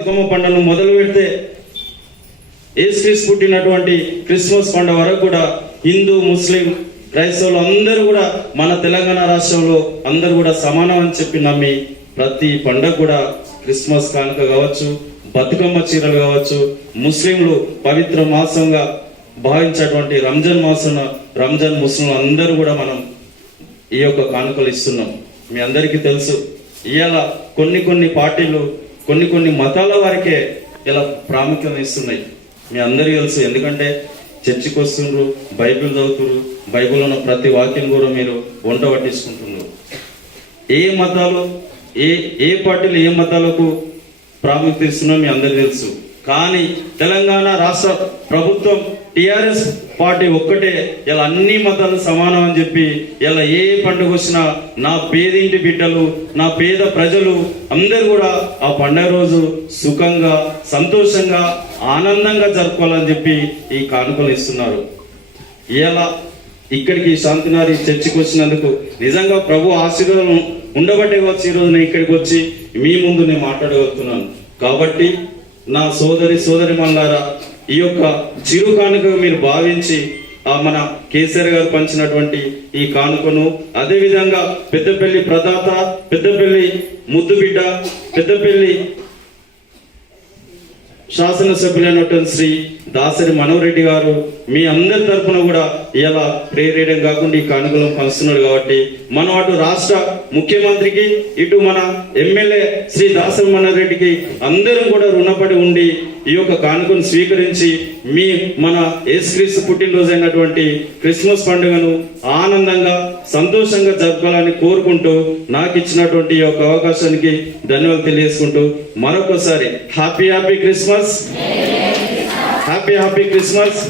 బతుకమ్మ పండుగను మొదలు పెడితే ఏసుక్రీస్ పుట్టినటువంటి క్రిస్మస్ పండుగ వరకు కూడా హిందూ ముస్లిం క్రైస్తవులు అందరూ కూడా మన తెలంగాణ రాష్ట్రంలో అందరూ కూడా సమానం అని చెప్పి నమ్మి ప్రతి పండుగ కూడా క్రిస్మస్ కానుక కావచ్చు బతుకమ్మ చీరలు కావచ్చు ముస్లింలు పవిత్ర మాసంగా భావించేటువంటి రంజాన్ మాసం రంజాన్ ముస్లింలు అందరూ కూడా మనం ఈ యొక్క కానుకలు ఇస్తున్నాం. మీ అందరికీ తెలుసు ఇవాళ కొన్ని కొన్ని పార్టీలు కొన్ని కొన్ని మతాల వారికే ఇలా ప్రాముఖ్యత ఇస్తున్నాయి. మీ అందరికీ తెలుసు ఎందుకంటే చర్చికి వస్తుండ్రు బైబిల్ చదువుతురు బైబిల్ ఉన్న ప్రతి వాక్యం కూడా మీరు వంట పట్టించుకుంటున్నారు ఏ మతాలు ఏ ఏ పార్టీలు ఏ మతాలకు ప్రాముఖ్యత ఇస్తున్నా మీ అందరికీ తెలుసు. కానీ తెలంగాణ రాష్ట్ర ప్రభుత్వం టిఆర్ఎస్ పార్టీ ఒక్కటే. ఇలా అన్ని మతాలు సమానం అని చెప్పి ఇలా ఏ పండుగ వచ్చినా నా పేదింటి బిడ్డలు నా పేద ప్రజలు అందరూ కూడా ఆ పండుగ రోజు సుఖంగా సంతోషంగా ఆనందంగా జరుపుకోవాలని చెప్పి ఈ కానుకలు ఇస్తున్నారు. ఇలా ఇక్కడికి శాంతినారి చర్చికి వచ్చినందుకు నిజంగా ప్రభు ఆశీర్వాదం ఉండబట్టే వచ్చి ఈ నేను ఇక్కడికి వచ్చి మీ ముందు నేను మాట్లాడగలుగుతున్నాను. కాబట్టి నా సోదరి సోదరి మల్లారా ఈ యొక్క చిరు కానుక మీరు భావించి ఆ మన కేసీఆర్ గారు పంచినటువంటి ఈ కానుకను అదేవిధంగా పెద్దపల్లి ప్రదాత పెద్దపల్లి ముద్దుబిడ్డ పెద్దపల్లి శాసనసభ్యులైనటువంటి శ్రీ దాసరి మనోరెడ్డి గారు మీ అందరి తరపున కూడా ఇలా ప్రేరేయడం కాకుండా ఈ కానుకలను పంచుతున్నాడు కాబట్టి మనం అటు రాష్ట్ర ముఖ్యమంత్రికి ఇటు మన ఎమ్మెల్యే శ్రీ దాసరి మనోరెడ్డికి అందరం కూడా రుణపడి ఉండి ఈ యొక్క కానుకను స్వీకరించి మీ మన ఏసుక్రీస్తు పుట్టినరోజు అయినటువంటి క్రిస్మస్ పండుగను ఆనందంగా సంతోషంగా జరపాలని కోరుకుంటూ నాకు ఇచ్చినటువంటి ఈ యొక్క అవకాశానికి ధన్యవాదాలు తెలియజేసుకుంటూ మరొకసారి happy happy Christmas. Happy happy Christmas